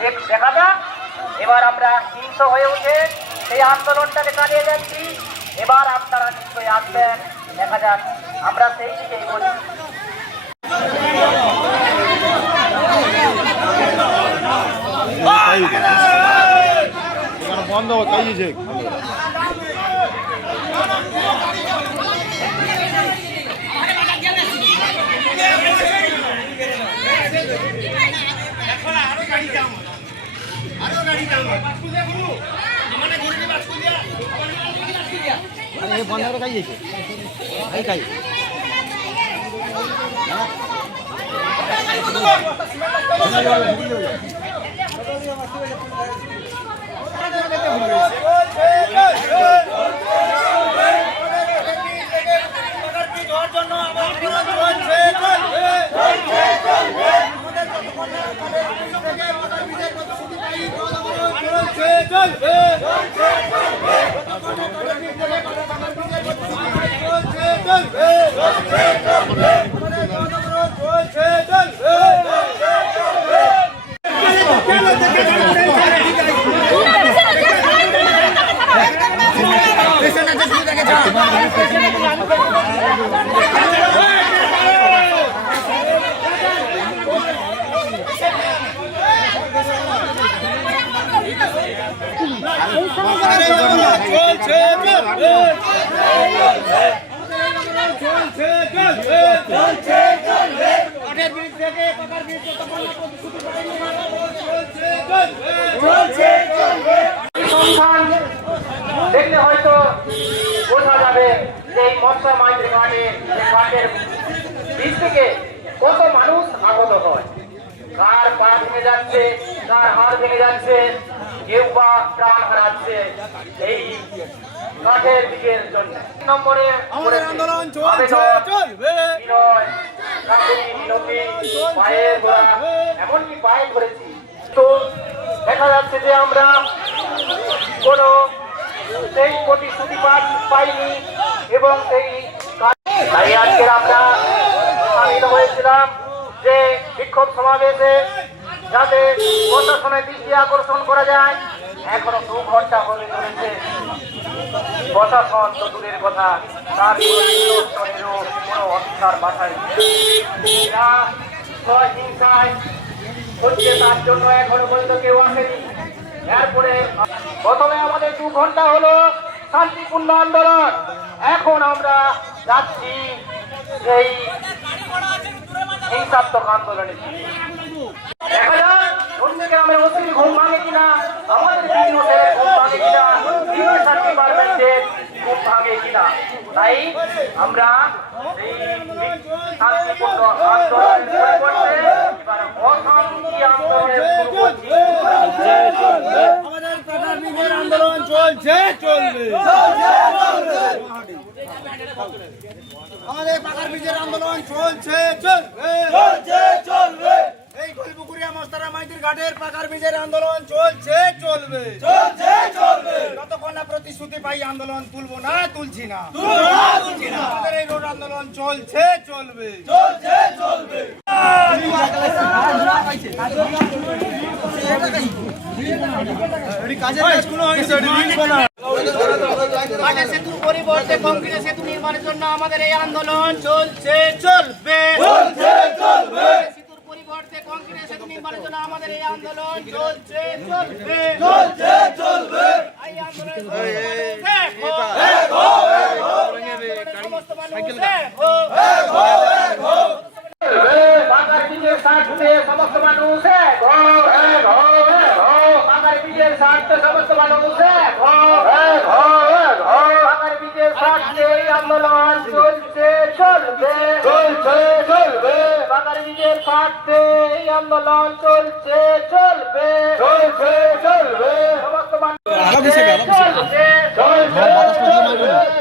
দেখা দেখা যাক। এবার আমরা হিংস হয়ে উঠে সেই আন্দোলনটাকে চালিয়ে যাচ্ছি। এবার আপনারা নিশ্চয়ই আসবেন, দেখা যাক আমরা সেই দিকে এগোচ্ছি। বন্ধ খাইয়েছে বন্ধ করে খাইয়েছে খাই দেখলে হয়তো বোঝা যাবে যে এই মৎস্য মাইন্দ্র ঘাটের দিক থেকে কত মানুষ আগত হয়, কার পা ভেঙে যাচ্ছে, কার হাড় ভেঙে যাচ্ছে, কেউ বা প্রাণ হারাচ্ছে এই ঘাটের দিকের জন্য। নম্বরে আন্দোলন পায়ে ঘোরা, এমনকি পায়ে ধরেছি। তো দেখা যাচ্ছে যে আমরা কোনো সেই প্রতিশ্রুতি পাইনি এবং সেই তাই আজকের আমরা সামিল হয়েছিলাম যে বিক্ষোভ সমাবেশে যাতে প্রশাসনের দৃষ্টি আকর্ষণ করা যায়। এখনো 2 ঘন্টা হয়ে চলেছে, প্রশাসন তো দূরের কথা, তার কোনো অধিকার বাছাই হিংসায় হচ্ছে, তার জন্য এখনো পর্যন্ত কেউ আসেনি। এরপরে প্রথমে আমাদের 2 ঘন্টা হলো শান্তিপূর্ণ আন্দোলন, এখন আমরা যাচ্ছি সেই হিংসাত্মক আন্দোলনে। দেখা যাক গ্রামের ওসির ঘুম ভাঙে কিনা, আমাদের ঘুম ভাঙে কিনা, ডিপার্টমেন্টের ঘুম ভাঙে কিনা। তাই আমরা এই শান্তিপূর্ণ আন্দোলন পরিবর্তে এবার অশান্তি আন্দোলনে শুরু করছি। আমাদের পাকার বীজের আন্দোলন চলছে চলবে, আমাদের পাকার বীজের আন্দোলন চলছে চলবে। এই গোলপুকুরিয়া মস্তারা মাইতির ঘাটের পাকার বীজের আন্দোলন চলছে চলবে। যতক্ষণ না প্রতিশ্রুতি পাই আন্দোলন তুলবো না, তুলছি না। আমাদের এই রোড আন্দোলন চলছে চলবে। সেতুর পরিবর্তে কংক্রিট সেতু নির্মাণের জন্য আমাদের এই আন্দোলন চলছে চলবে। সেতুর পরিবর্তে কংক্রিট সেতু নির্মাণের জন্য আমাদের এই আন্দোলন চলছে চলবে। এই আন্দোলন সমস্ত মানুষ সমস্ত মানুষ বীজের স্বার্থে সমস্ত মানুষ আন্দোলন চলছে চলবে। বাঙালি বীজের স্বার্থে এই আন্দোলন চলছে চলবে। সমস্ত মানুষ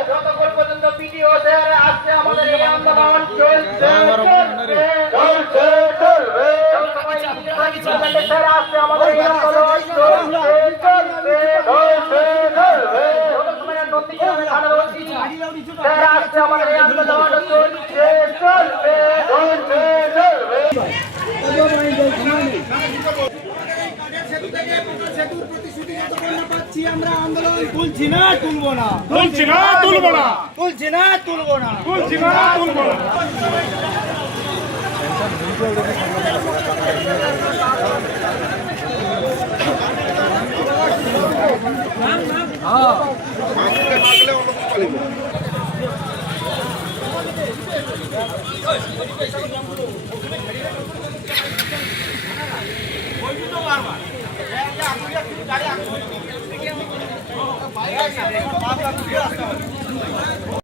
যতক্ষণ পর্যন্ত পিডিও স্যার আসছে আমাদের এই আন্দোলন চলছে চলবে। স্যার আসছে আমাদের এই আন্দোলন চলবে। স্যার আসছে আমাদের এই আন্দোলন চলছে চলবে। সেতু থেকে সেতুর প্রতিশ্রুতি যতক্ষণ না পাচ্ছি আমরা আন্দোলন তুলছি না তুলবো না তুলছি না তুলবো না তুলছি না তুলবো না তুলছি না তুলবো না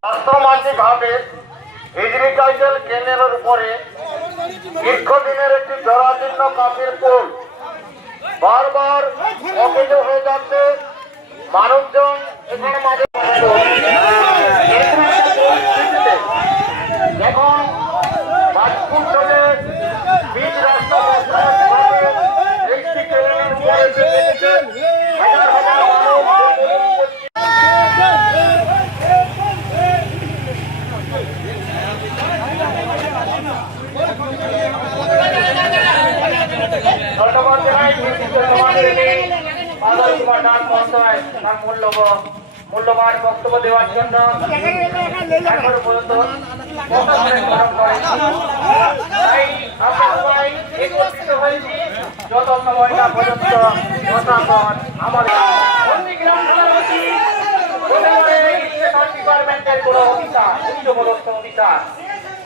রাষ্ট্রমাঝি ঘাটে এগ্রিকালচার কেন্দ্রের উপরে দীর্ঘদিনের একটি জরাজীর্ণ কাঠের পোল বারবার অকেজ হয়ে যাচ্ছে। মানুষজন এখানে মাঝে এখন বাজপুর থেকে বীজ রাস্তা একটি কেন্দ্রের উপরে হাজার হাজার মানুষ ধন্যবাদ জানাই মূল্যবান বক্তব্য দেওয়ার জন্য এখনো পর্যন্ত তাই আমরা সবাই একত্রিত হয়েছি যত সময় না পর্যন্ত প্রশাসন আমাদের নন্দীগ্রাম থানার অতি ডিপার্টমেন্টের কোনো অফিসার উচ্চপদস্থ অফিসার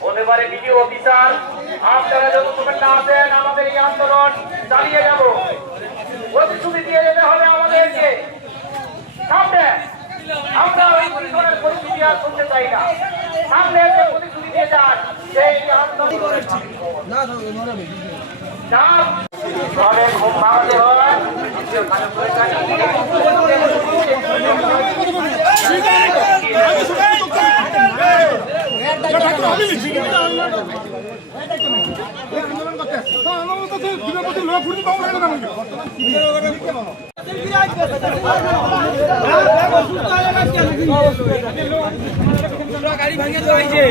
হতে পারে ভিডিও অফিসার আপনারা যতক্ষণ না আসেন আমাদের এই আন্দোলন চালিয়ে যাব। প্রতিশ্রুতি দিয়ে যেতে হবে আমাদেরকে সামনে। আমরা ওই পরিবারের পরিস্থিতি আর শুনতে চাই না। সামনে যে প্রতিশ্রুতি দিয়ে যান সেই আন্দোলন খুব ভালো হয় গাড়ি ভাঙে তো আইছে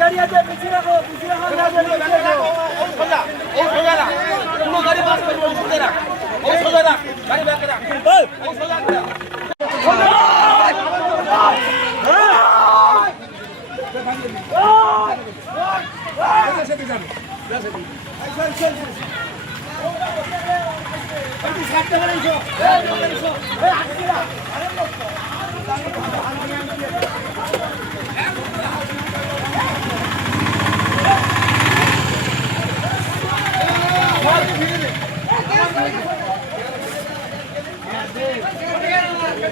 গাড়ি আছে পিছিয়ে রাখো কোনো গাড়ি পাস করবো সোজা রাখ ও সোজা রাখ গাড়ি ব্যাক রাখ ও সোজা রাখ সাথে